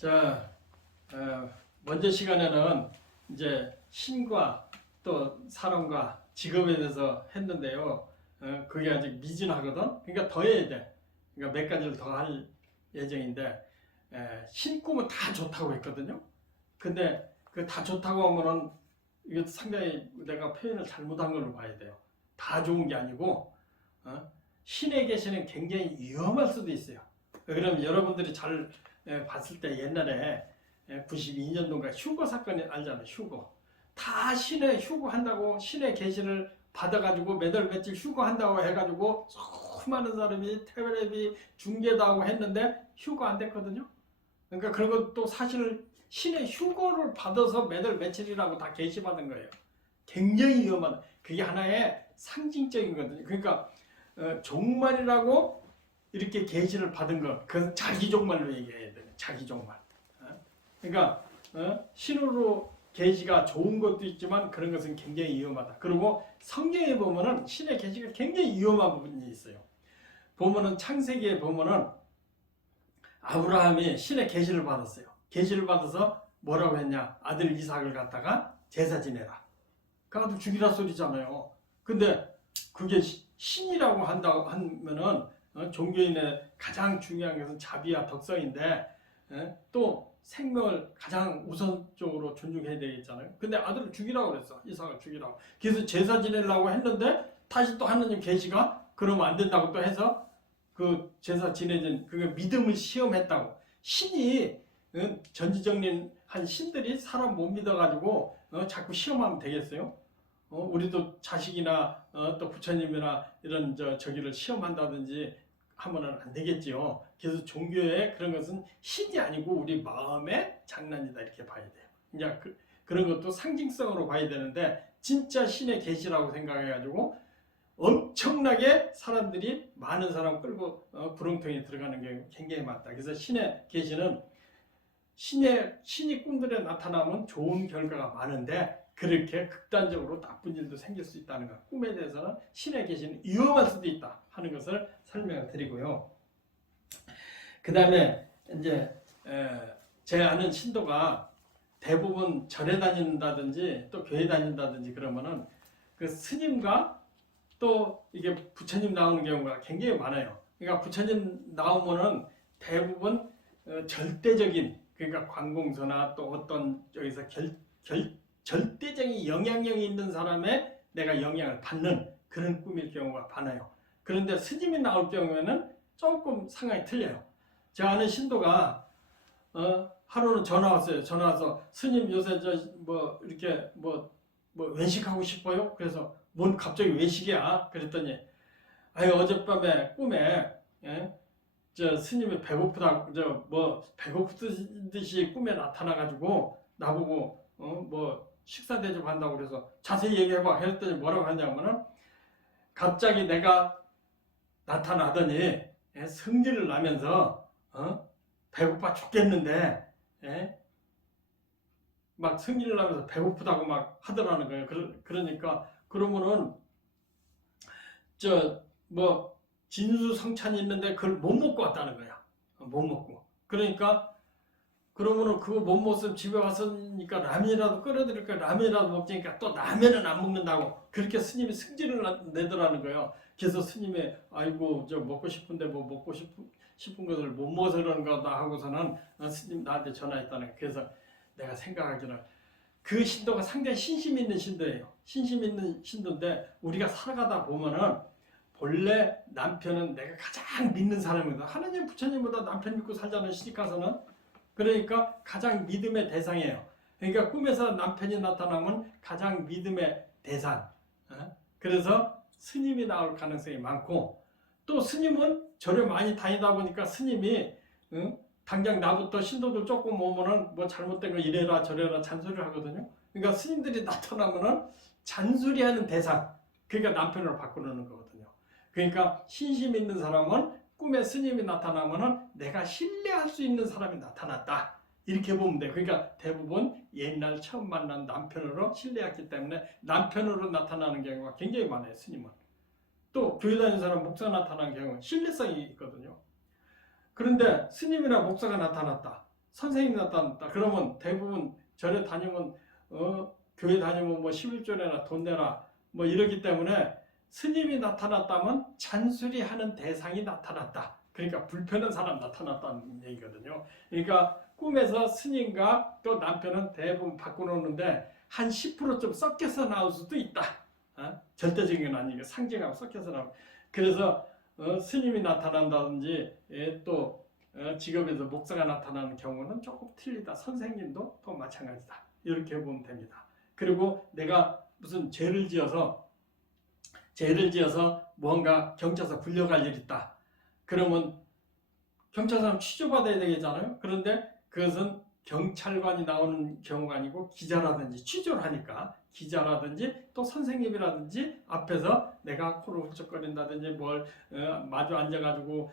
자, 먼저 시간에는 이제 신과 또 사람과 직업에 대해서 했는데요. 그게 아직 미진하거든. 그러니까 더 해야 돼. 그러니까 몇 가지를 더 할 예정인데, 신 꿈은 다 좋다고 했거든요. 근데 그 다 좋다고 하면은 이게 상당히 내가 표현을 잘못한 걸로 봐야 돼요. 다 좋은 게 아니고, 신에 계시는 굉장히 위험할 수도 있어요. 그럼 여러분들이 잘 봤을 때 옛날에 92년도인가 휴거 사건이 알잖아요. 휴거. 다 신에 휴거한다고 신의 계시를 받아가지고 몇 월 며칠 휴거한다고 해가지고 수많은 사람이 텔레비 중계도 하고 했는데 휴거 안 됐거든요. 그러니까 그리고 또 사실 신의 휴거를 받아서 몇 월 며칠이라고 다 계시받은 거예요. 굉장히 위험한, 그게 하나의 상징적인 거거든요. 그러니까 종말이라고 이렇게 계시를 받은 것, 그건 자기 종말로 얘기해야 돼요. 자기 종말. 그러니까 신으로 계시가 좋은 것도 있지만 그런 것은 굉장히 위험하다. 그리고 성경에 보면은 신의 계시가 굉장히 위험한 부분이 있어요. 보면은 창세기에 보면은 아브라함이 신의 계시를 받았어요. 계시를 받아서 뭐라고 했냐? 아들 이삭을 갖다가 제사 지내라. 그 아들 죽이라 소리잖아요. 근데 그게 신이라고 한다고 하면은 종교인의 가장 중요한 것은 자비와 덕성인데 또 생명을 가장 우선적으로 존중해야 되겠잖아요. 근데 아들을 죽이라고 그랬어. 이삭을 죽이라고. 그래서 제사 지내려고 했는데 다시 또 하느님 계시가 그러면 안 된다고 또 해서 그 제사 지내진 그게 믿음을 시험했다고. 신이 전지전능한 신들이 사람 못 믿어가지고 자꾸 시험하면 되겠어요? 우리도 자식이나 또 부처님이나 이런 저기를 시험한다든지 하면은 안 되겠지요. 그래서 종교의 그런 것은 신이 아니고 우리 마음의 장난이다 이렇게 봐야 돼요. 이제 그런 것도 상징성으로 봐야 되는데 진짜 신의 계시라고 생각해가지고 엄청나게 사람들이 많은 사람 끌고 구렁텅이에 들어가는 게 굉장히 많다. 그래서 신의 계시는 신이 꿈들에 나타나면 좋은 결과가 많은데 그렇게 극단적으로 나쁜 일도 생길 수 있다는 것. 꿈에 대해서는 신의 계시는 위험할 수도 있다 하는 것을 설명을 드리고요. 그 다음에 이제 제 아는 신도가 대부분 절에 다닌다든지 또 교회 다닌다든지 그러면은 그 스님과 또 이게 부처님 나오는 경우가 굉장히 많아요. 그러니까 부처님 나오면은 대부분 절대적인, 그러니까 관공서나 또 어떤 여기서 절대적인 영향력이 있는 사람의 내가 영향을 받는 그런 꿈일 경우가 많아요. 그런데 스님이 나올 경우에는 조금 상황이 틀려요. 제 아는 신도가 하루는 전화 왔어요. 전화 와서 스님 요새 이렇게 외식하고 싶어요? 그래서 뭔 갑자기 외식이야? 그랬더니 어젯밤에 꿈에 스님이 배고프다 배고프듯이 꿈에 나타나가지고 나보고 식사 대접한다고 그래서 자세히 얘기해봐 했더니 뭐라고 하냐면은 갑자기 내가 나타나더니 성질을 나면서 배고파 죽겠는데 막 성질을 나면서 배고프다고 막 하더라는 거예요. 그러니까 그러면은 진수성찬이 있는데 그걸 못 먹고 왔다는 거야. 못 먹고. 그러니까 그러면은 그거 못 먹으면 집에 왔으니까 라면이라도 끓여드릴까 라면이라도 먹자니까 또 라면은 안 먹는다고 그렇게 스님이 승질을 내더라는 거예요. 그래서 스님이 아이고 먹고 싶은데 먹고 싶은 것을 못 먹어서 그런 거다 하고서는 스님 나한테 전화했다는 거예요. 그래서 내가 생각하기를 그 신도가 상당히 신심 있는 신도예요. 신심 있는 신도인데 우리가 살아가다 보면은 본래 남편은 내가 가장 믿는 사람이거든. 하나님 부처님보다 남편 믿고 살자는 시집가서는 그러니까 가장 믿음의 대상이에요. 그러니까 꿈에서 남편이 나타나면 가장 믿음의 대상. 그래서 스님이 나올 가능성이 많고 또 스님은 절에 많이 다니다 보니까 스님이 당장 나부터 신도들 조금 오면은 잘못된 거 이래라 저래라 잔소리를 하거든요. 그러니까 스님들이 나타나면은 잔소리하는 대상. 그러니까 남편으로 바꾸는 거거든요. 그러니까 신심 있는 사람은 꿈에 스님이 나타나면은 내가 신뢰할 수 있는 사람이 나타났다. 이렇게 보면 돼. 그러니까 대부분 옛날 처음 만난 남편으로 신뢰했기 때문에 남편으로 나타나는 경우가 굉장히 많아요. 스님은. 또 교회 다니는 사람 목사 나타나는 경우는 신뢰성이 있거든요. 그런데 스님이나 목사가 나타났다. 선생님 나타났다. 그러면 대부분 절에 다니면 교회 다니면 뭐 11조 내라 돈 내라 뭐 이러기 때문에 스님이 나타났다면 잔소리하는 대상이 나타났다. 그러니까 불편한 사람 나타났다는 얘기거든요. 그러니까 꿈에서 스님과 또 남편은 대부분 바꿔놓는데 한 10%좀 섞여서 나올 수도 있다. 절대적인 건 아니니까 상징하고 섞여서 나오고. 그래서 스님이 나타난다든지 또 직업에서 목사가 나타나는 경우는 조금 틀리다. 선생님도 또 마찬가지다. 이렇게 보면 됩니다. 그리고 내가 무슨 죄를 지어서 뭔가 경찰서 불려갈 일 있다. 그러면 경찰서는 취조받아야 되겠잖아요. 그런데 그것은 경찰관이 나오는 경우가 아니고 기자라든지 취조를 하니까 기자라든지 또 선생님이라든지 앞에서 내가 코를 훌쩍거린다든지 뭘 마주 앉아가지고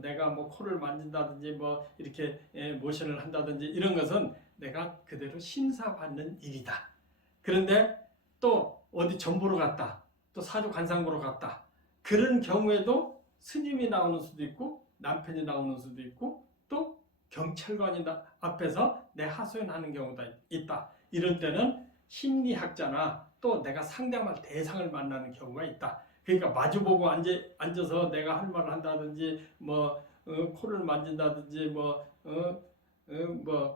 내가 뭐 코를 만진다든지 뭐 이렇게 모션을 한다든지 이런 것은 내가 그대로 심사받는 일이다. 그런데 또 어디 전보러 갔다. 또 사주 관상 보러 갔다. 그런 경우에도 스님이 나오는 수도 있고 남편이 나오는 수도 있고 또 경찰관이 앞에서 내 하소연하는 경우도 있다. 이럴 때는 심리학자나 또 내가 상담할 대상을 만나는 경우가 있다. 그러니까 마주보고 앉아서 내가 할 말을 한다든지 뭐 코를 만진다든지 뭐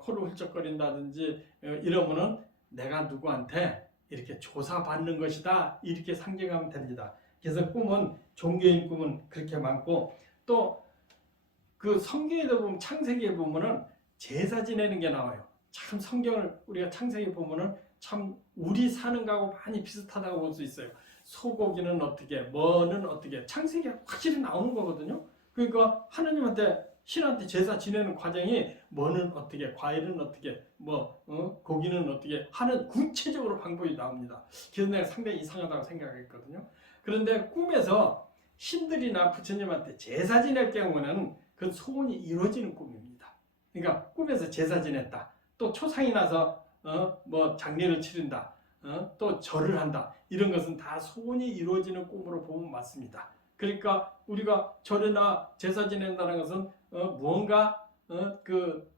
코를 훌쩍거린다든지 이러면은 내가 누구한테 이렇게 조사받는 것이다. 이렇게 상징하면 됩니다. 그래서 꿈은 종교인 꿈은 그렇게 많고 또 그 성경에도 보면 창세기에 보면은 제사 지내는 게 나와요. 참 성경을 우리가 창세기 보면은 참 우리 사는 거하고 많이 비슷하다고 볼 수 있어요. 소고기는 어떻게, 뭐는 어떻게 창세기가 확실히 나오는 거거든요. 그러니까 하나님한테 신한테 제사 지내는 과정이 뭐는 어떻게, 과일은 어떻게, 고기는 어떻게 하는 구체적으로 방법이 나옵니다. 그래서 내가 상당히 이상하다고 생각했거든요. 그런데 꿈에서 신들이나 부처님한테 제사 지낼 경우는 그 소원이 이루어지는 꿈입니다. 그러니까 꿈에서 제사 지냈다. 또 초상이 나서 장례를 치른다. 또 절을 한다. 이런 것은 다 소원이 이루어지는 꿈으로 보면 맞습니다. 그러니까 우리가 절이나 제사 지낸다는 것은 무언가 그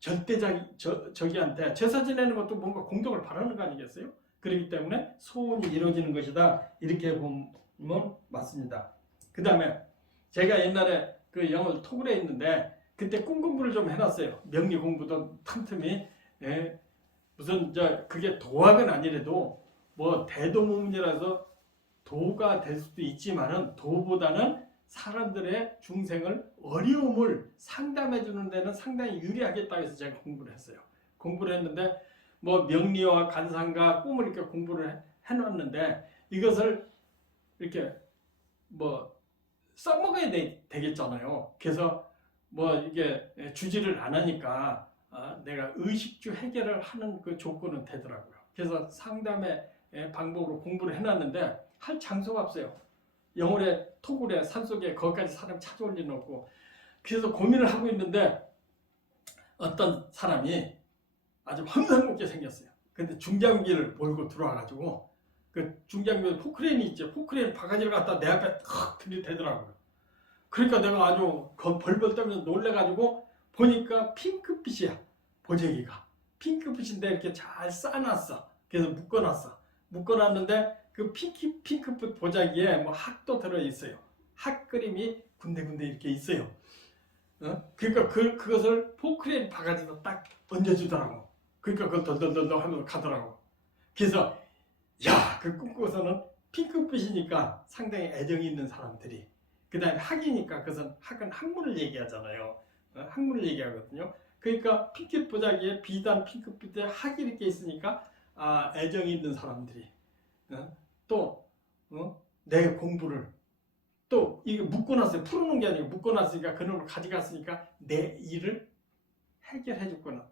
절대적이한테 제사 지내는 것도 뭔가 공덕을 바라는 거 아니겠어요? 그렇기 때문에 소원이 이루어지는 것이다. 이렇게 보면 맞습니다. 그 다음에 제가 옛날에 그 영어 토굴에 있는데 그때 꿈 공부를 좀 해놨어요. 명리 공부도 틈틈이. 무슨 그게 도학은 아니래도 뭐 대도문이라서 도가 될 수도 있지만은 도보다는 사람들의 중생을 어려움을 상담해 주는 데는 상당히 유리하겠다고 해서 제가 공부를 했어요. 공부를 했는데 뭐 명리와 간상과 꿈을 이렇게 공부를 해놨는데 이것을 이렇게 써먹어야 되겠잖아요. 그래서 이게 주지를 안 하니까 내가 의식주 해결을 하는 그 조건은 되더라고요. 그래서 상담의 방법으로 공부를 해놨는데 할 장소가 없어요. 영월에 토굴에 산속에 거기까지 사람 찾아올 리는 없고 그래서 고민을 하고 있는데 어떤 사람이 아주 험상궂게 생겼어요. 근데 중장비를 몰고 들어와가지고 그 중장비에 포크레인이 있죠. 포크레인 바가지를 갖다 내 앞에 탁 들이대더라고요. 그러니까 내가 아주 벌벌 떨면서 놀래가지고 보니까 핑크빛이야. 보재기가 핑크빛인데 이렇게 잘 싸놨어. 그래서 묶어놨어. 묶어놨는데 그 핑크빛 보자기에 뭐 학도 들어있어요. 학 그림이 군데군데 이렇게 있어요. 그러니까 그것을 포크레인 바가지로 딱 얹어주더라고. 그러니까 그걸 덜덜덜 하면서 가더라고. 그래서 그 꿈꾸고서는 핑크빛이니까 상당히 애정이 있는 사람들이 그 다음에 학이니까 그것은 학은 학문을 얘기하잖아요. 학문을 얘기하거든요. 그러니까 핑크 보자기에 비단 핑크빛에 학이 이렇게 있으니까 애정이 있는 사람들이 또 내 공부를 또 이게 묶어놨어요. 풀어놓은 게 아니고 묶어놨으니까 그놈을 가져갔으니까 내 일을 해결해주겠구나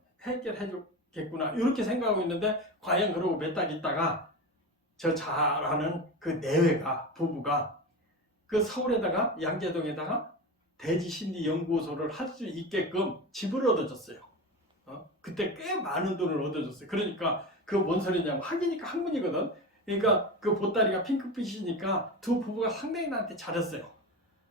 이렇게 생각하고 있는데 과연 그러고 몇 달 있다가 저 잘 아는 그 내외가 부부가 그 서울에다가 양재동에다가 대지심리연구소를 할 수 있게끔 집을 얻어줬어요. 그때 꽤 많은 돈을 얻어줬어요. 그러니까 그 뭔 소리냐면 학이니까 학문이거든. 그러니까 그 보따리가 핑크빛이니까 두 부부가 상당히 나한테 잘했어요.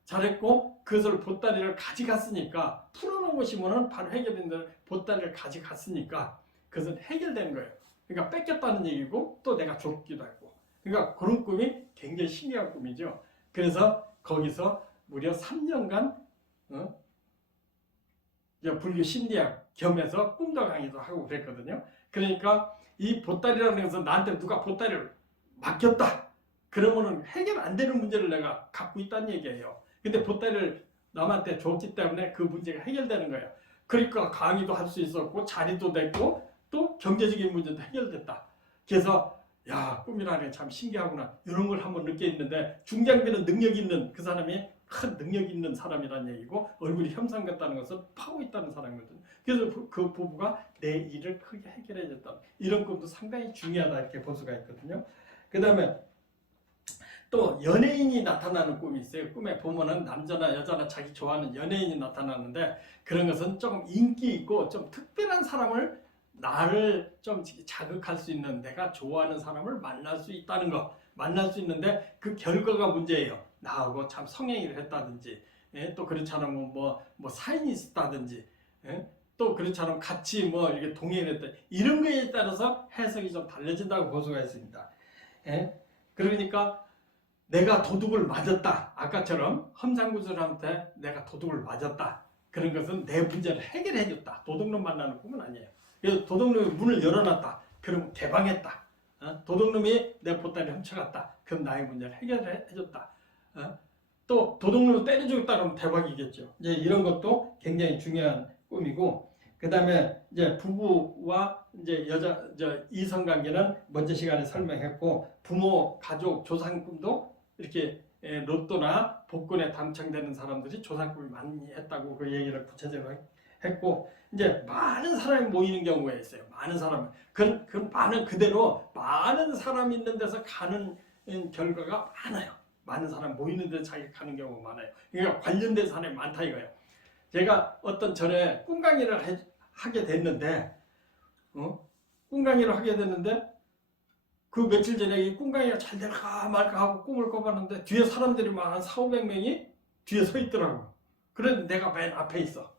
잘했고 그것을 보따리를 가져갔으니까 풀어놓은 것이면은 바로 해결되는데 보따리를 가져갔으니까 그것은 해결된 거예요. 그러니까 뺏겼다는 얘기고 또 내가 줬기도 하고. 그러니까 그런 꿈이 굉장히 신기한 꿈이죠. 그래서 거기서 무려 3년간 불교 심리학 겸해서 꿈도 강의도 하고 그랬거든요. 그러니까 이 보따리라는 것은 나한테 누가 보따리를 맡겼다. 그러면은 해결 안 되는 문제를 내가 갖고 있다는 얘기예요. 근데 보따리를 남한테 줬기 때문에 그 문제가 해결되는 거예요. 그러니까 강의도 할 수 있었고 자리도 됐고 또 경제적인 문제도 해결됐다. 그래서 야, 꿈이라는 게 참 신기하구나. 이런 걸 한번 느꼈는데 중장비는 능력 있는 그 사람이 큰 능력 있는 사람이라는 얘기고 얼굴이 형상 같다는 것은 파고 있다는 사람이거든요. 그래서 그 부부가 내 일을 크게 해결해 줬다. 이런 꿈도 상당히 중요하다 이렇게 볼 수가 있거든요. 그 다음에 또 연예인이 나타나는 꿈이 있어요. 꿈에 보면은 남자나 여자나 자기 좋아하는 연예인이 나타나는데 그런 것은 조금 인기 있고 좀 특별한 사람을 나를 좀 자극할 수 있는 내가 좋아하는 사람을 만날 수 있다는 거 만날 수 있는데 그 결과가 문제예요. 나하고 참 성행위를 했다든지 또 그렇지 않으면 뭐 사인이 있었다든지 또 그렇지 않으면 같이 뭐 이렇게 동행을 했다 이런 거에 따라서 해석이 좀 달라진다고 볼 수가 있습니다. 그러니까 내가 도둑을 맞았다. 아까처럼 험상궂은한테 내가 도둑을 맞았다. 그런 것은 내 문제를 해결해 줬다. 도둑놈 만나는 꿈은 아니에요. 그래서 도둑놈이 문을 열어놨다. 그럼 개방했다. 도둑놈이 내 보따리 훔쳐갔다. 그럼 나의 문제를 해결해 줬다. 또 도둑놈을 때려 주겠다 그러면 대박이겠죠. 이제 이런 것도 굉장히 중요한 꿈이고, 그 다음에 이제 부부와 이제 이성 관계는 먼저 시간에 설명했고, 부모, 가족, 조상 꿈도 이렇게 로또나 복권에 당첨되는 사람들이 조상 꿈을 많이 했다고 그 얘기를 구체적으로 했고, 이제 많은 사람이 모이는 경우가 있어요. 많은 사람, 그 많은 그대로 많은 사람이 있는 데서 가는 결과가 많아요. 많은 사람 모이는 데서 자기가 가는 경우가 많아요. 그러니까 관련된 사람이 많다 이거예요. 제가 어떤 전에 꿈 강의를 하게 됐는데, 꿈 강의를 하게 됐는데, 그 며칠 전에 이 꿈 강의가 잘 될까 말까 하고 꿈을 꿔봤는데, 뒤에 사람들이 한 400~500명이 뒤에 서 있더라고요. 그런데 내가 맨 앞에 있어.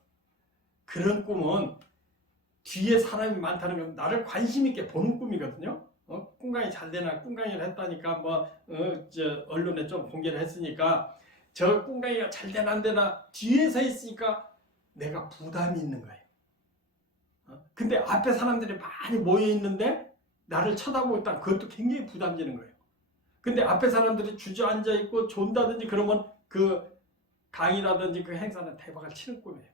그런 꿈은 뒤에 사람이 많다는 건 나를 관심 있게 보는 꿈이거든요. 꿈 강의 잘 되나, 꿈 강의를 했다니까, 언론에 좀 공개를 했으니까, 저 꿈 강의가 잘 되나 안 되나, 뒤에 서 있으니까 내가 부담이 있는 거예요. 근데 앞에 사람들이 많이 모여 있는데 나를 쳐다보고 있다. 그것도 굉장히 부담되는 거예요. 근데 앞에 사람들이 주저앉아 있고 존다든지 그러면 그 강의라든지 그 행사는 대박을 치는 꿈이에요.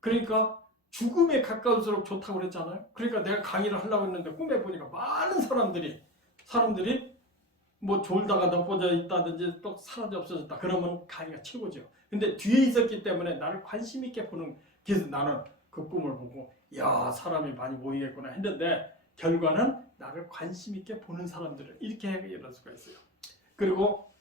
그러니까 죽음에 가까울수록 좋다고 그랬잖아요. 그러니까 내가 강의를 하려고 했는데 꿈에 보니까 많은 사람들이 뭐 졸다가 엎어져 있다든지 또 사라져 없어졌다. 그러면 강의가 최고죠. 근데 뒤에 있었기 때문에 나를 관심 있게 보는, 그래서 나는 그 꿈을 보고 야, 사람이 많이 모이겠구나 했는데 결과는 나를 관심 있게 보는 사람들을 이렇게 해결할 수가 있어요. 그리고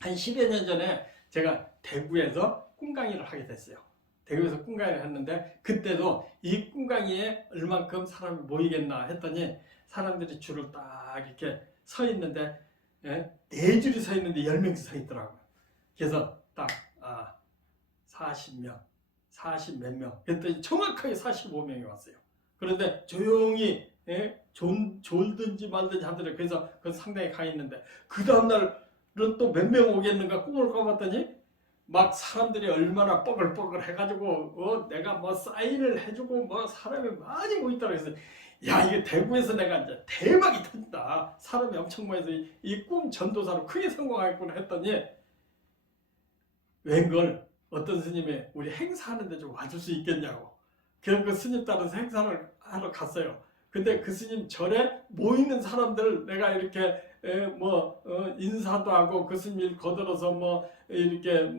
한 10여 년 전에 제가 대구에서 꿈 강의를 하게 됐어요. 대구에서 꿈 강의를 했는데 그때도 이 꿈 강의에 얼만큼 사람이 모이겠나 했더니 사람들이 줄을 딱 이렇게 서 있는데 네 줄이 서 있는데 10명이 서 있더라고요. 그래서 딱 40명, 40 몇 명 했더니 정확하게 45명이 왔어요. 그런데 조용히 졸든지 말든지 하더라고요. 그래서 그건 상당히 가 있는데 그 다음날은 또 몇 명 오겠는가 꿈을 꿔봤더니 막 사람들이 얼마나 뻐글뻐글 해가지고 내가 뭐 사인을 해주고 뭐 사람이 많이 모이더라고요. 그래서 야, 이게 대구에서 내가 이제 대박이 터진다. 사람이 엄청 모여서 이 꿈 전도사로 크게 성공하겠구나 했더니 웬걸 어떤 스님이 우리 행사하는데 좀 와줄 수 있겠냐고. 그래서 그 스님 따라서 행사를 하러 갔어요. 근데 그 스님 절에 모이는 사람들 내가 이렇게 인사도 하고 그 스님 거들어서 이렇게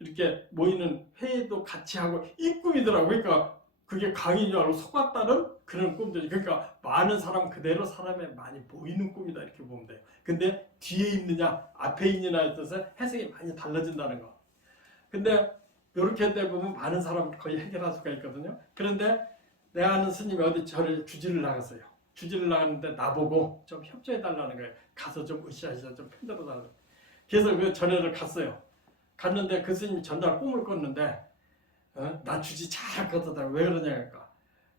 이렇게 모이는 회의도 같이 하고 이 꿈이더라고요. 그러니까 그게 강의인 줄 알고 속았다는 그런 꿈들이. 그러니까 많은 사람 그대로 사람에 많이 모이는 꿈이다 이렇게 보면 돼요. 근데 뒤에 있느냐 앞에 있느냐에 따라서 해석이 많이 달라진다는 거. 근데 이렇게 돼 보면 많은 사람을 거의 해결할 수가 있거든요. 그런데 내가 아는 스님이 어디 저를 주지를 나갔어요. 주지를 나갔는데 나보고 좀 협조해 달라는 거예요. 가서 좀 으쌰으쌰 좀 편들어 달라고. 그래서 그 전회를 갔어요. 갔는데 그 스님이 전날 꿈을 꿨는데 나 주지 잘 걷었다. 왜 그러냐니까.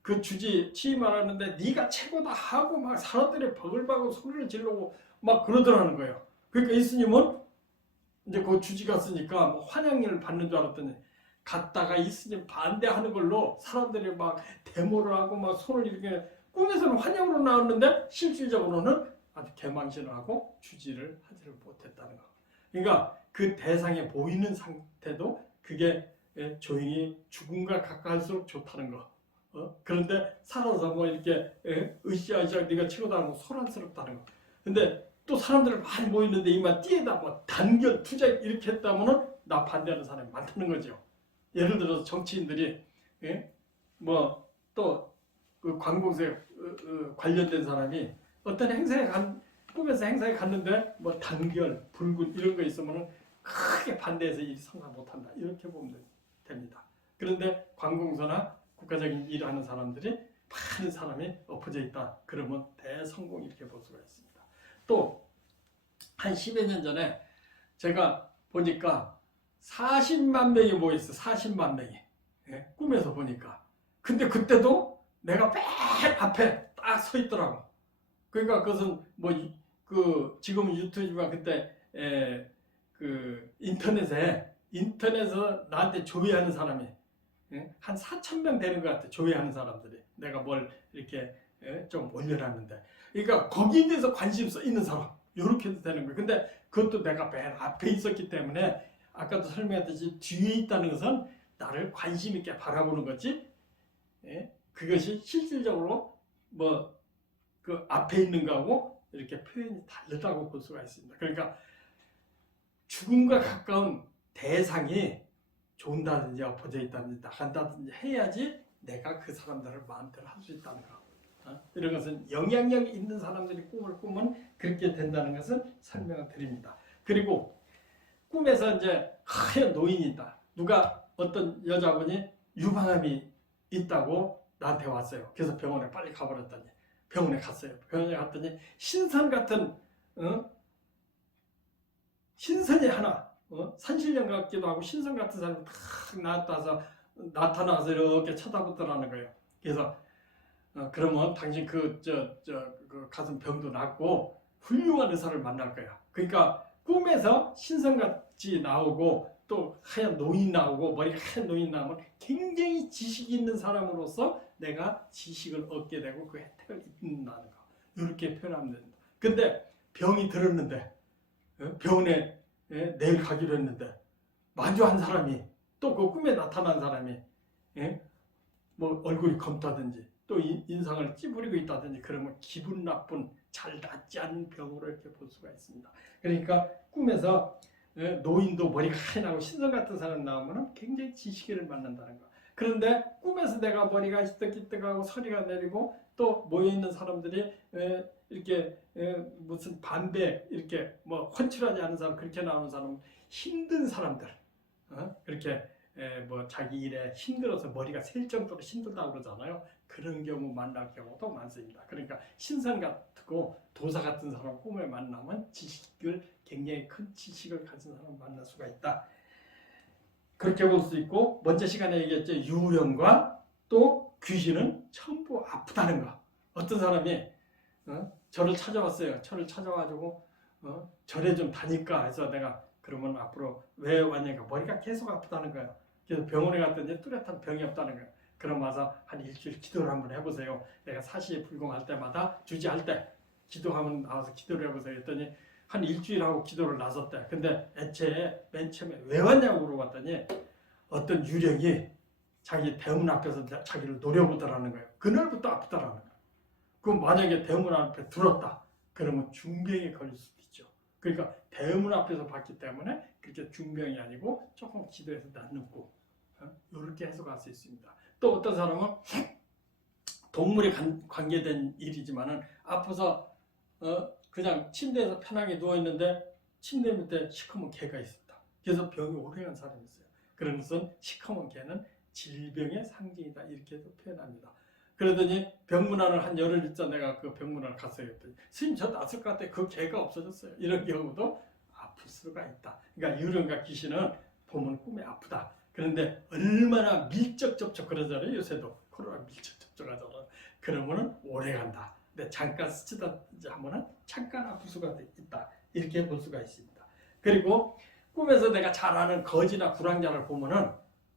그 주지 취임하라는데 네가 최고다 하고 막 사람들이 버글버글 소리를 지르고 막 그러더라는 거예요. 그러니까 이 스님은 이제 그 주지 갔으니까 뭐 환영을 받는 줄 알았더니 갔다가 이 스님 반대하는 걸로 사람들이 막 데모를 하고 막 손을 이렇게 꿈에서는 환영으로 나왔는데 실질적으로는 아주 개망신을 하고 주지를 하지를 못했다는 거. 그러니까 그 대상에 보이는 상태도 그게 조용히 죽음과 가까울수록 좋다는 거. 그런데 살아서 뭐 이렇게 으쌰으쌰 네가 최고다 하고 소란스럽다는 거. 근데 또 사람들 많이 모이는데 이만 띠에다 뭐 단결 투자 이렇게 했다면은 나 반대하는 사람이 많다는 거죠. 예를 들어서 정치인들이 뭐 또 그 관공서에 관련된 사람이 어떤 행사에 꿈에서 행사에 갔는데 뭐 단결, 불군 이런 거 있으면은 크게 반대해서 일이 성사 못한다 이렇게 보면 됩니다. 그런데 관공서나 국가적인 일을 하는 사람들이 많은 사람이 엎어져 있다. 그러면 대성공 이렇게 볼 수가 있습니다. 또 한 10여 년 전에 제가 보니까 40만 명이 모였어. 40만 명이. 꿈에서 보니까. 근데 그때도 내가 맨 앞에 딱 서 있더라고. 그러니까 그것은 뭐 그 지금 유튜브지만 그때 그 인터넷에서 나한테 조회하는 사람이 한 4천 명 되는 것 같아. 조회하는 사람들이 내가 뭘 이렇게 좀 올려놨는데, 그러니까 거기에 대해서 관심 써 있는 사람 이렇게 해도 되는 거예요. 근데 그것도 내가 맨 앞에 있었기 때문에 아까도 설명했듯이 뒤에 있다는 것은 나를 관심 있게 바라보는 거지. 그것이 실질적으로 뭐 그 앞에 있는 거하고 이렇게 표현이 다르다고 볼 수가 있습니다. 그러니까 죽음과 가까운 대상이 좋은다든지 엎어져 있다든지 나간다든지 해야지 내가 그 사람들을 마음대로 할 수 있다는 거. 이런 것은 영향력 있는 사람들이 꿈을 꾸면 그렇게 된다는 것을 설명을 드립니다. 그리고 꿈에서 이제 하얀 노인이 있다. 누가 어떤 여자분이 유방암이 있다고 나한테 왔어요. 그래서 병원에 빨리 가버렸더니 병원에 갔어요. 병원에 갔더니 신선 같은 신선이 하나 산신령 같기도 하고 신선 같은 사람이 탁 나타나서 이렇게 쳐다보더라는 거예요. 그래서 그러면 당신 그 가슴 병도 낫고 훌륭한 의사를 만날 거야. 그러니까 꿈에서 신선같이 나오고 또 하얀 노인 나오고 머리가 하얀 노인 나오면 굉장히 지식 있는 사람으로서 내가 지식을 얻게 되고 그 혜택을 입는다는 거. 이렇게 표현하면 됩니다. 근데 병이 들었는데 병원에 내일 가기로 했는데 마주한 사람이 또 그 꿈에 나타난 사람이 뭐 얼굴이 검다든지 또 인상을 찌푸리고 있다든지 그러면 기분 나쁜 잘 낫지 않은 병으로 이렇게 볼 수가 있습니다. 그러니까 꿈에서 노인도 머리가 하얘나고 신선 같은 사람 나오면 굉장히 지식인을 만난다는 거. 그런데 꿈에서 내가 머리가 희떡희떡하고 소리가 내리고 또 모여있는 사람들이 이렇게 무슨 반백 이렇게 뭐 훤칠하지 않은 사람 그렇게 나오는 사람은 힘든 사람들 그렇게 뭐 자기 일에 힘들어서 머리가 셀 정도로 힘들다고 그러잖아요. 그런 경우 만날 경우도 많습니다. 그러니까 신선 같고 도사 같은 사람 꿈에 만나면 굉장히 큰 지식을 가진 사람 만날 수가 있다. 그렇게 볼 수 있고 먼저 시간에 얘기했죠. 유령과 또 귀신은 전부 아프다는 거. 어떤 사람이 저를 찾아왔어요. 저를 찾아와가지고 절에 좀 다닐까 해서 내가 그러면 앞으로 왜 왔냐니까 머리가 계속 아프다는 거예요. 그래서 병원에 갔더니 뚜렷한 병이 없다는 거예요. 그럼 와서 한 일주일 기도를 한번 해보세요. 내가 사시에 불공할 때마다 주지할 때 기도하면 나와서 기도를 해보세요 했더니 한 일주일 하고 기도를 나섰대. 근데 애초에 맨 처음에 왜 왔냐고 물어봤더니 어떤 유령이 자기 대문 앞에서 자기를 노려보더라는 거예요. 그날부터 아프다라는 거예요. 그럼 만약에 대문 앞에 들었다. 그러면 중병에 걸릴 수도 있죠. 그러니까 대문 앞에서 봤기 때문에 그렇게 중병이 아니고 조금 기도해서 낫는고 이렇게 해석할 수 있습니다. 또 어떤 사람은 동물에 관계된 일이지만은 아파서 그냥 침대에서 편하게 누워있는데 침대 밑에 시커먼 개가 있었다. 그래서 병이 오래 간 사람이 있어요. 그런 것은 시커먼 개는 질병의 상징이다. 이렇게도 표현합니다. 그러더니 병문안을 한 열흘 있자 내가 그 병문안을 갔어요. 스님 저 낫을 것 같아. 그 개가 없어졌어요. 이런 경우도 아플 수가 있다. 그러니까 유령과 귀신은 보면 꿈에 아프다. 그런데 얼마나 밀접 접촉 그러잖아요. 요새도 코로나 밀접 접촉하잖아. 그러면은 오래 간다. 근데 잠깐 스치다 하면은 잠깐 아플 수가 있다. 이렇게 볼 수가 있습니다. 그리고 꿈에서 내가 잘 아는 거지나 불황자를 보면은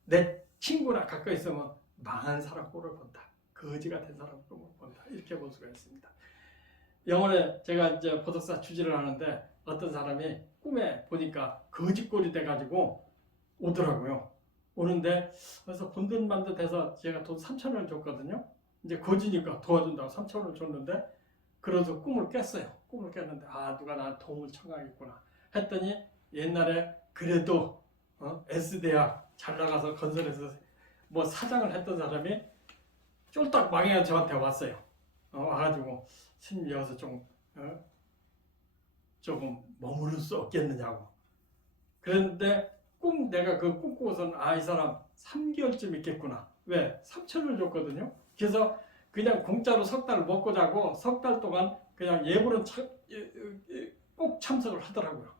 내 친구나 가까이 있으면 망한 사람 꼴을 본다. 거지 같은 사람 꼴을 본다. 이렇게 볼 수가 있습니다. 영월에 제가 이제 보덕사 주지를 하는데 어떤 사람이 꿈에 보니까 거지 꼴이 돼가지고 오더라고요. 오는데 그래서 본든반듯 해서 제가 돈 3,000원을 줬거든요. 이제 거지니까 도와준다고 3,000원을 줬는데 그래서 꿈을 깼어요. 꿈을 깼는데 누가 나한테 도움을 청하겠구나 했더니 옛날에 그래도 S대학 잘 나가서 건설에서 뭐 사장을 했던 사람이 쫄딱 망해가 저한테 왔어요. 와가지고 스님 여기서 조금 머무를 수 없겠느냐고. 그런데 내가 그 꿈꾸고서는 이 사람 3개월쯤 있겠구나. 왜? 3,000원을 줬거든요. 그래서 그냥 공짜로 석 달 먹고 자고 석 달 동안 그냥 예불은 꼭 참석을 하더라고요.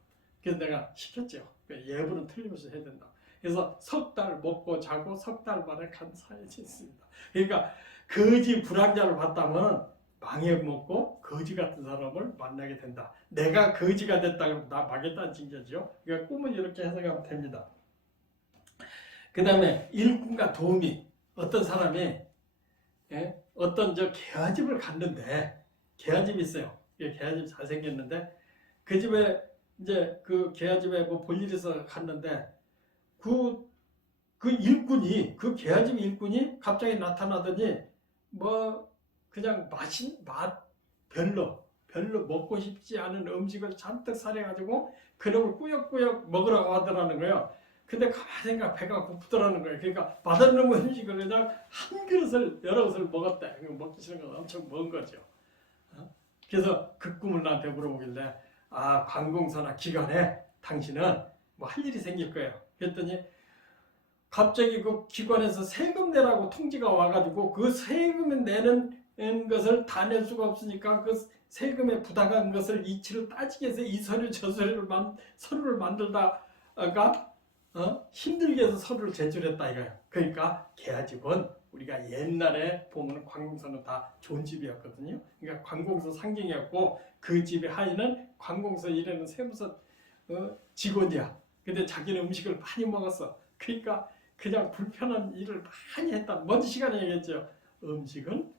그래서 내가 시켰죠. 예불은 틀림없이 해야 된다. 그래서 석 달 먹고 자고 석 달 만에 간 사연이 있습니다. 그러니까 거지 불황자를 봤다면 망해먹고 거지 같은 사람을 만나게 된다. 내가 거지가 됐다 그러면 나 망했다는 징조죠. 그러니까 꿈은 이렇게 해석하면 됩니다. 그 다음에 일꾼과 도우미. 어떤 사람이 어떤 개화집을 갔는데 개화집이 있어요. 개화집 잘생겼는데 그 집에 이제 그 개화집에 뭐 볼 일 있어서 갔는데 그 일꾼이 그 개화집 일꾼이 갑자기 나타나더니 뭐 그냥 맛 별로 먹고 싶지 않은 음식을 잔뜩 사려가지고 그놈을 꾸역꾸역 먹으라고 하더라는 거예요. 근데 가만히 생각 배가 고프더라는 거예요. 그러니까 맛없는 음식을 그냥 한 그릇을 여러 그릇을 먹었대. 먹기 싫은 건 엄청 먹은 거죠. 그래서 그 꿈을 나한테 물어보길래 관공서나 기관에 당신은 뭐 할 일이 생길 거예요. 그랬더니 갑자기 그 기관에서 세금 내라고 통지가 와가지고 그 세금 내는 것을 다 낼 수가 없으니까 그 세금에 부당한 것을 이치를 따지게 해서 이 서류 저 서류를 만들다가 힘들게 해서 서류를 제출했다 이거예요. 그러니까 개화집은 우리가 옛날에 보면 관공서는 다 좋은 집이었거든요. 그러니까 관공서 상징이었고 그 집의 하인은 관공서 일하는 세무서 직원이야. 근데 자기는 음식을 많이 먹었어. 그러니까 그냥 불편한 일을 많이 했다. 먼 시간에 얘기했죠. 음식은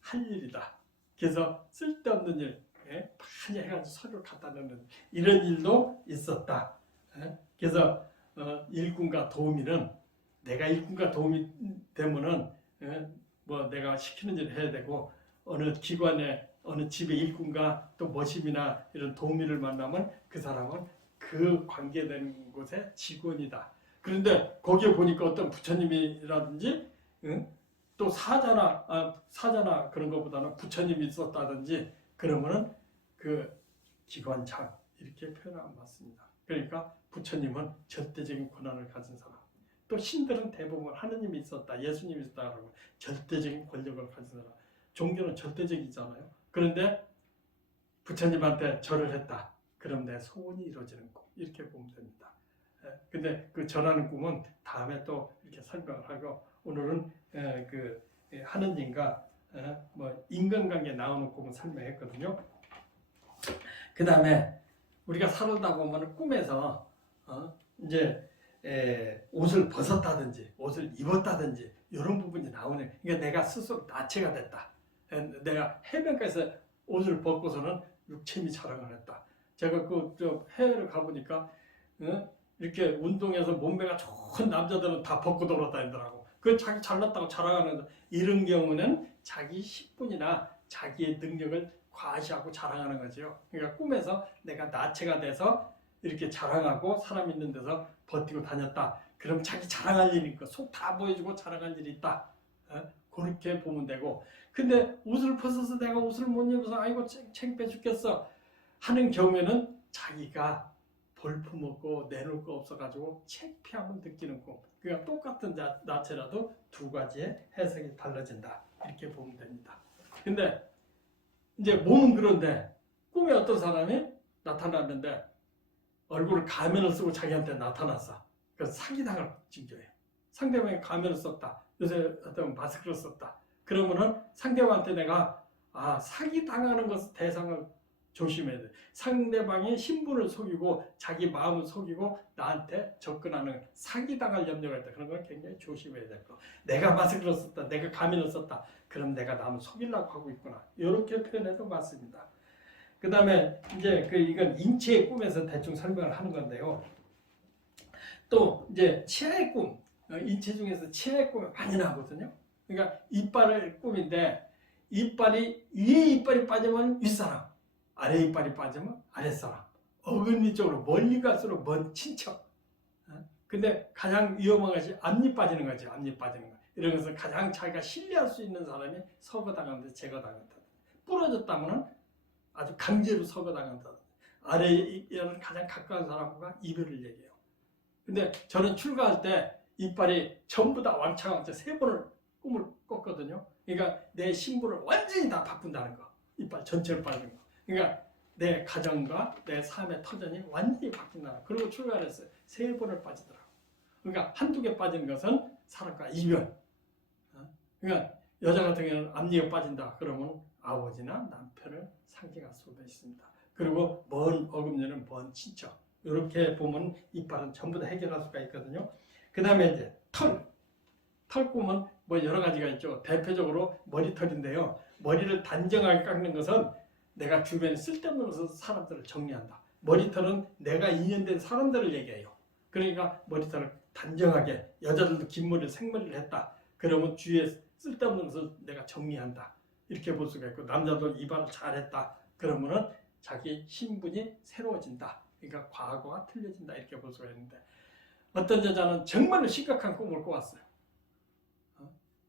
할 일이다. 그래서 쓸데없는 일 많이 해가지고 서류를 갖다 놓는 이런 일도 있었다. 그래서 일꾼과 도우미는 내가 일꾼과 도우미 되면은 뭐 내가 시키는 일을 해야 되고 어느 기관에 어느 집의 일꾼과 또 머심이나 이런 도우미를 만나면 그 사람은 그 관계된 곳의 직원이다. 그런데 거기에 보니까 어떤 부처님이라든지 또 사자나 그런 것보다는 부처님이 있었다든지 그러면은 그 기관장 이렇게 표현하면 맞습니다. 그러니까 부처님은 절대적인 권한을 가진 사람. 또 신들은 대부분 하느님이 있었다, 예수님이 있었다 그러면 절대적인 권력을 가진 사람. 종교는 절대적이잖아요. 그런데 부처님한테 절을 했다. 그럼 내 소원이 이루어지는 꿈. 이렇게 보면 됩니다. 근데 그 절하는 꿈은 다음에 또 이렇게 설명을 하고 오늘은 그 하느님과 뭐 인간관계 나오는 꿈을 설명했거든요. 그 다음에 우리가 살다 보면 꿈에서 이제 옷을 벗었다든지 옷을 입었다든지 이런 부분이 나오네. 그러니까 내가 스스로 나체가 됐다. 내가 해변가에서 옷을 벗고서는 육체미 자랑을 했다. 제가 해외를 가보니까 이렇게 운동해서 몸매가 좋은 남자들은 다 벗고 돌아다니더라고. 그 자기 잘났다고 자랑하는 이런 경우는 자기 식분이나 자기의 능력을 과시하고 자랑하는 거죠. 그러니까 꿈에서 내가 나체가 돼서 이렇게 자랑하고 사람 있는 데서 버티고 다녔다. 그럼 자기 자랑할 일이 있고 속 다 보여주고 자랑할 일이 있다. 그렇게 보면 되고. 근데 옷을 벗어서 내가 옷을 못 입어서 아이고 창피해 죽겠어 하는 경우에는 자기가 볼품없고 내놓을 거 없어가지고 창피함을 느끼는 꿈. 그러니까 똑같은 나체라도 두 가지의 해석이 달라진다. 이렇게 보면 됩니다. 근데 이제 몸은 그런데 꿈에 어떤 사람이 나타났는데 얼굴 가면을 쓰고 자기한테 나타났어. 그래서 사기당할 징조예요. 상대방이 가면을 썼다. 요새 어떤 마스크를 썼다. 그러면은 상대방한테 내가 사기당하는 것 대상을 조심해야 돼. 상대방의 신분을 속이고 자기 마음을 속이고 나한테 접근하는 사기당할 염려가 있다. 그런 건 굉장히 조심해야 될 거. 내가 마스크를 썼다. 내가 가면을 썼다. 그럼 내가 남을 속이려고 하고 있구나. 이렇게 표현해도 맞습니다. 그 다음에 이제 이건 인체의 꿈에서 대충 설명을 하는 건데요. 또 이제 치아의 꿈, 인체 중에서 치아의 꿈이 많이 나거든요. 그러니까 이빨의 꿈인데 위에 이빨이 빠지면 윗사람, 아래 이빨이 빠지면 아랫사람. 어금니 쪽으로 멀리 갈수록 먼 친척. 근데 가장 위험한 것이 앞니 빠지는 거죠. 앞니 빠지는 거. 이런 것은 가장 자기가 신뢰할 수 있는 사람이 서거당하는데 제거당한다. 부러졌다면 아주 강제로 서거당한다. 아래에는 가장 가까운 사람과 이별을 얘기해요. 근데 저는 출가할 때 이빨이 전부 다 왕창왕창 3번을 꿈을 꿨거든요. 그러니까 내 신분을 완전히 다 바꾼다는 거. 이빨 전체를 빠지는 거. 그러니까 내 가정과 내 삶의 터전이 완전히 바뀐다. 그리고 출가를 했어요. 3번을 빠지더라고. 그러니까 한두 개 빠지는 것은 사람과 이별. 그러니까 여자 같은 경우는 앞니가 빠진다. 그러면 아버지나 남편을 상징할 수가 있습니다. 그리고 먼 어금니는 먼 친척. 이렇게 보면 이빨은 전부 다 해결할 수가 있거든요. 그 다음에 이제 털 꿈은 뭐 여러 가지가 있죠. 대표적으로 머리털인데요. 머리를 단정하게 깎는 것은 내가 주변에 쓸데없는 것을 사람들을 정리한다. 머리털은 내가 인연된 사람들을 얘기해요. 그러니까 머리털을 단정하게, 여자들도 긴 머리를 생머리를 했다. 그러면 주위에 쓸데없는 것을 내가 정리한다. 이렇게 볼 수가 있고, 남자도 이발을 잘했다. 그러면은 자기 신분이 새로워진다. 그러니까 과거가 틀려진다. 이렇게 볼 수가 있는데, 어떤 여자는 정말로 심각한 꿈을 꿔왔어요.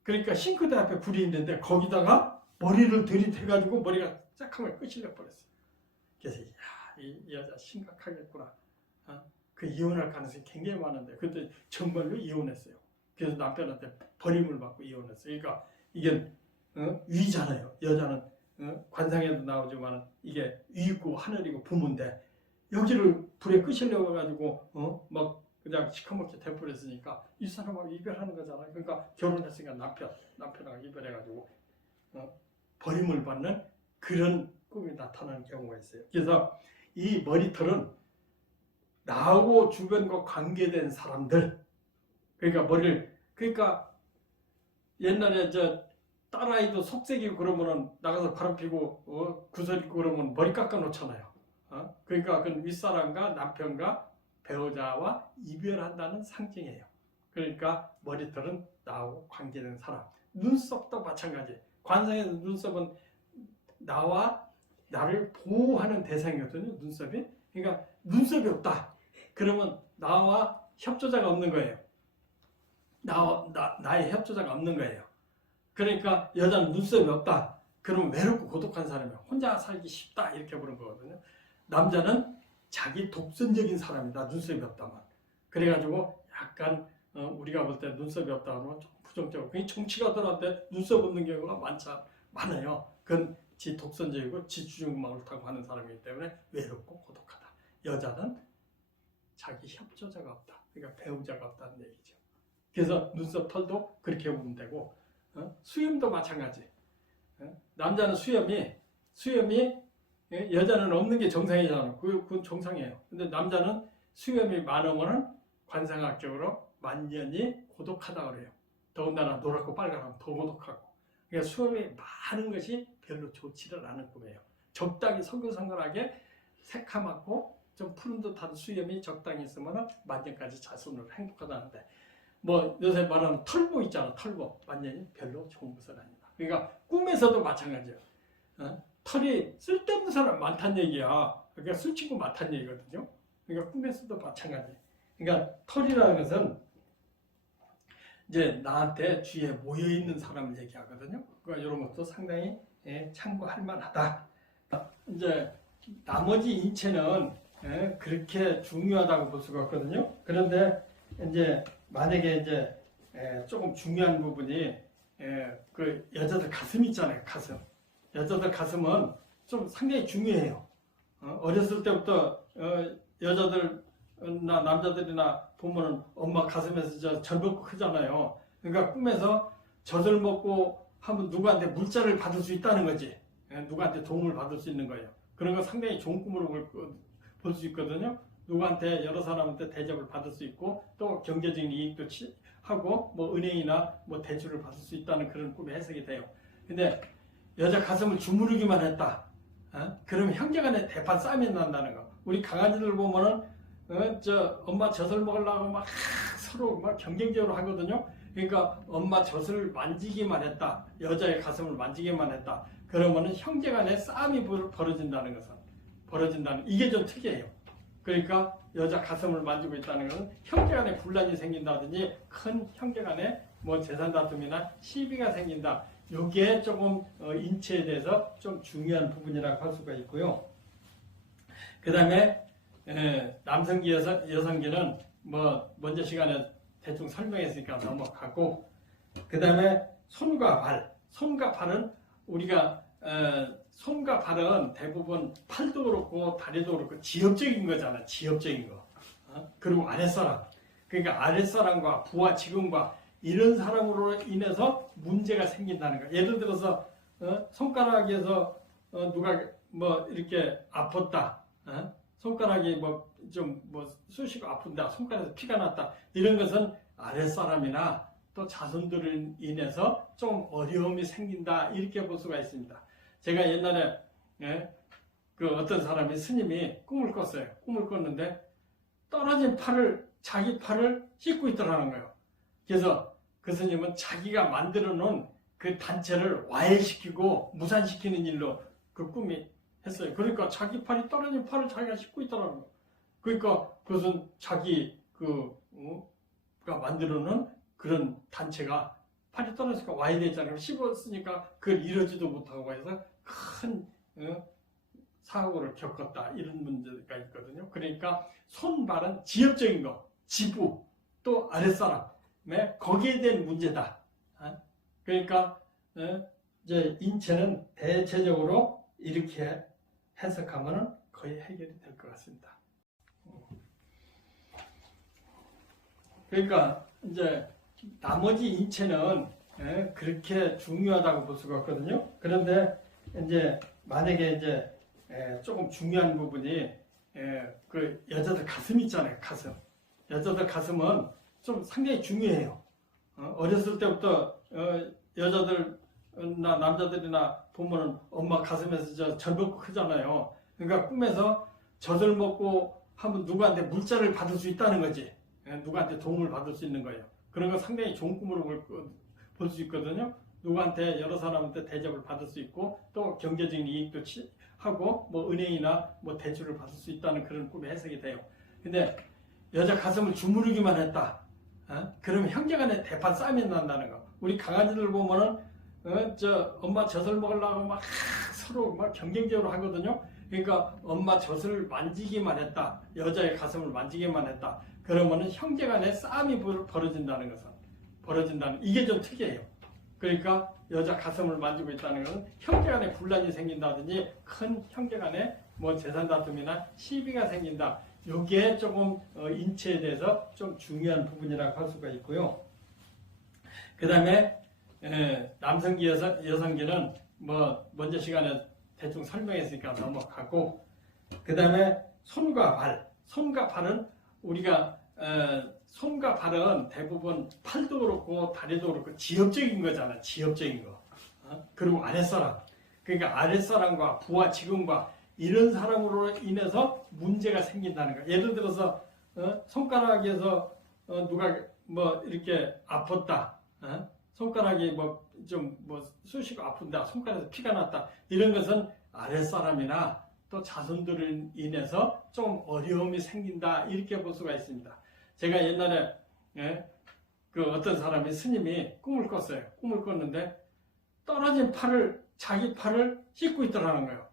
그러니까 싱크대 앞에 불이 있는데 거기다가 머리를 들이대가지고 머리가 짝하면 끝이 나버렸어요. 그래서 이 여자 심각하겠구나. 그 이혼할 가능성이 굉장히 많은데 그때 정말로 이혼했어요. 그래서 남편한테 버림을 받고 이혼했어요. 그러니까 이게 위잖아요. 여자는 관상에도 나오지만 이게 위고 하늘이고 부모인데 여기를 불에 끄시려고 해가지고 막 그냥 시커멓게 돼버렸으니까 이 사람하고 이별하는 거잖아요. 그러니까 결혼했으니까 남편하고 이별해가지고 버림을 받는 그런 꿈이 나타나는 경우가 있어요. 그래서 이 머리털은 나하고 주변과 관계된 사람들, 그러니까 옛날에 저 딸아이도 속색이고 그러면은 나가서 바람 피고 구설 있고 그러면 머리 깎아 놓잖아요. 그러니까 그 윗사람과 남편과 배우자와 이별한다는 상징이에요. 그러니까 머리털은 나하고 관계된 사람. 눈썹도 마찬가지. 관상에서 눈썹은 나와 나를 보호하는 대상이거든요. 눈썹이. 그러니까 눈썹이 없다. 그러면 나와 협조자가 없는 거예요. 나의 협조자가 없는 거예요. 그러니까 여자는 눈썹이 없다. 그러면 외롭고 고독한 사람이야. 혼자 살기 쉽다. 이렇게 보는 거거든요. 남자는 자기 독선적인 사람이다. 눈썹이 없다만. 그래가지고 약간 우리가 볼 때 눈썹이 없다 그러면 좀 부정적으로. 그게 정치가들한테 눈썹 없는 경우가 많아요. 그건 지 독선적이고 지 주중망을 타고 하는 사람이기 때문에 외롭고 고독하다. 여자는 자기 협조자가 없다. 그러니까 배우자가 없다는 얘기죠. 그래서 눈썹 털도 그렇게 보면 되고 수염도 마찬가지. 남자는 수염이 여자는 없는 게 정상이잖아요. 그건 정상이에요. 근데 남자는 수염이 많으면 관상학적으로 만년이 고독하다 그래요. 더군다나 노랗고 빨갛고 더 고독하고. 그러니까 수염이 많은 것이 별로 좋지를 않은 꿈이에요. 적당히 성글성글하게 새카맣고 좀 푸른 듯한 수염이 적당히 있으면 만년까지 자손으로 행복하다는데 뭐 요새 말하는 털보 있잖아. 털보. 만년이 별로 좋은 것은 아니다. 그러니까 꿈에서도 마찬가지예요. 털이 쓸데없는 사람 많다는 얘기야. 그러니까 술 친구 많다는 얘기거든요. 그러니까 꿈에서도 마찬가지. 그러니까 털이라는 것은 이제 나한테 주위에 모여있는 사람을 얘기하거든요. 그러니까 이런 것도 상당히 참고할 만하다. 이제 나머지 인체는 그렇게 중요하다고 볼 수가 없거든요. 그런데 이제 만약에 이제 조금 중요한 부분이 그 여자들 가슴 있잖아요. 가슴. 여자들 가슴은 좀 상당히 중요해요. 어렸을 때부터 여자들나 남자들이나 보면은 엄마 가슴에서 젖 먹고 크잖아요. 그러니까 꿈에서 젖을 먹고 하면 누구한테 물자를 받을 수 있다는 거지. 누구한테 도움을 받을 수 있는 거예요. 그런 건 상당히 좋은 꿈으로 볼 수 있거든요. 누구한테 여러 사람한테 대접을 받을 수 있고 또 경제적인 이익도 하고 뭐 은행이나 뭐 대출을 받을 수 있다는 그런 꿈의 해석이 돼요. 근데 여자 가슴을 주무르기만 했다. 그러면 형제간에 대판 싸움이 난다는 거. 우리 강아지들 보면은 엄마 젖을 먹으려고 막 서로 막 경쟁적으로 하거든요. 그러니까 엄마 젖을 만지기만 했다. 여자의 가슴을 만지기만 했다. 그러면은 형제간에 싸움이 벌어진다는 것은 이게 좀 특이해요. 그러니까 여자 가슴을 만지고 있다는 것은 형제간에 분란이 생긴다든지 큰 형제간에 뭐 재산 다툼이나 시비가 생긴다. 이게 조금 인체에 대해서 좀 중요한 부분이라고 할 수가 있고요. 그 다음에 남성기 여성기는 뭐 먼저 시간에 대충 설명했으니까 넘어가고, 그 다음에 손과 발은 우리가 손과 발은 대부분 팔도 그렇고 다리도 그렇고 지엽적인 거잖아. 지엽적인 거. 그리고 아랫사람. 그러니까 아랫사람과 부하 직원과 이런 사람으로 인해서 문제가 생긴다는 거야. 예를 들어서 손가락에서 누가 뭐 이렇게 아팠다. 손가락이 뭐 쑤시고 아픈다. 손가락에서 피가 났다. 이런 것은 아랫사람이나 또 자손들을 인해서 좀 어려움이 생긴다. 이렇게 볼 수가 있습니다. 제가 옛날에 그 어떤 사람이 스님이 꿈을 꿨어요. 꿈을 꿨는데 떨어진 자기 팔을 씻고 있더라는 거예요. 그래서 그 스님은 자기가 만들어 놓은 그 단체를 와해시키고 무산시키는 일로 그 꿈이 했어요. 그러니까 자기 팔이 떨어진 팔을 자기가 씻고 있더라는 거예요. 그러니까 그것은 자기 가 만들어 놓은 그런 단체가 팔이 떨어지니까 와야 되잖아요. 씹었으니까 그걸 이러지도 못하고 해서 큰 사고를 겪었다. 이런 문제가 있거든요. 그러니까 손발은 지엽적인 거, 지부, 또 아랫사람의 거기에 대한 문제다. 그러니까 이제 인체는 대체적으로 이렇게 해석하면 거의 해결이 될 것 같습니다. 그러니까 이제 나머지 인체는 그렇게 중요하다고 볼 수가 없거든요. 그런데 이제 만약에 이제 조금 중요한 부분이 그 여자들 가슴 있잖아요. 가슴. 여자들 가슴은 좀 상당히 중요해요. 어렸을 때부터 여자들나 남자들이나 보면은 엄마 가슴에서 젖 먹고 크잖아요. 그러니까 꿈에서 젖을 먹고 하면 누구한테 물자를 받을 수 있다는 거지. 누구한테 도움을 받을 수 있는 거예요. 그런 건 상당히 좋은 꿈으로 볼 수 있거든요. 누구한테 여러 사람한테 대접을 받을 수 있고 또 경제적인 이익도 하고 뭐 은행이나 뭐 대출을 받을 수 있다는 그런 꿈의 해석이 돼요. 근데 여자 가슴을 주무르기만 했다. 그러면 형제간에 대판 싸움이 난다는 거. 우리 강아지들 보면은 엄마 젖을 먹으려고 막 서로 막 경쟁적으로 하거든요. 그러니까 엄마 젖을 만지기만 했다. 여자의 가슴을 만지기만 했다. 그러면은 형제간에 싸움이 벌어진다는 이게 좀 특이해요. 그러니까 여자 가슴을 만지고 있다는 것은 형제간에 분란이 생긴다든지 큰 형제간에 뭐 재산 다툼이나 시비가 생긴다. 이게 조금 인체에 대해서 좀 중요한 부분이라고 할 수가 있고요. 그 다음에 남성기 여성기는 뭐 먼저 시간에 대충 설명했으니까 넘어가고, 그 다음에 손과 발은 우리가 손과 발은 대부분 팔도 그렇고 다리도 그렇고 지엽적인 거잖아. 지엽적인 거. 그리고 아랫사람. 그러니까 아랫사람과 부하 직원과 이런 사람으로 인해서 문제가 생긴다는 거야. 예를 들어서 손가락에서 누가 뭐 이렇게 아팠다. 손가락이 뭐 쑤시고 아픈다. 손가락에서 피가 났다. 이런 것은 아랫사람이나 또 자손들을 인해서 좀 어려움이 생긴다. 이렇게 볼 수가 있습니다. 제가 옛날에 그 어떤 사람이 스님이 꿈을 꿨어요. 꿈을 꿨는데 떨어진 자기 팔을 씻고 있더라는 거예요.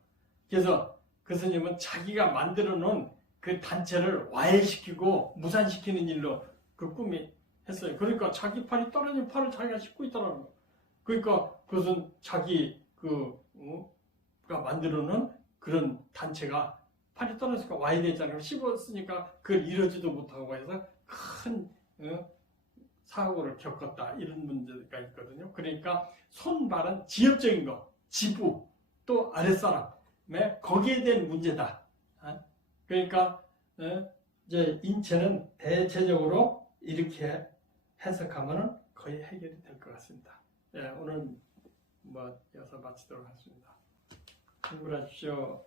그래서 그 스님은 자기가 만들어 놓은 그 단체를 와해시키고 무산시키는 일로 그 꿈이 했어요. 그러니까 자기 팔이 떨어진 팔을 자기가 씻고 있더라는 거예요. 그러니까 그것은 자기 가 만들어 놓은 그런 단체가 팔이 떨어지니까 와야 되잖아요. 씹었으니까 그걸 이러지도 못하고 해서 큰 사고를 겪었다. 이런 문제가 있거든요. 그러니까 손발은 지엽적인 거, 지부, 또 아랫사람에 거기에 대한 문제다. 그러니까 이제 인체는 대체적으로 이렇게 해석하면 거의 해결이 될 것 같습니다. 예, 오늘 뭐 여기서 마치도록 하겠습니다. 공부하십시오.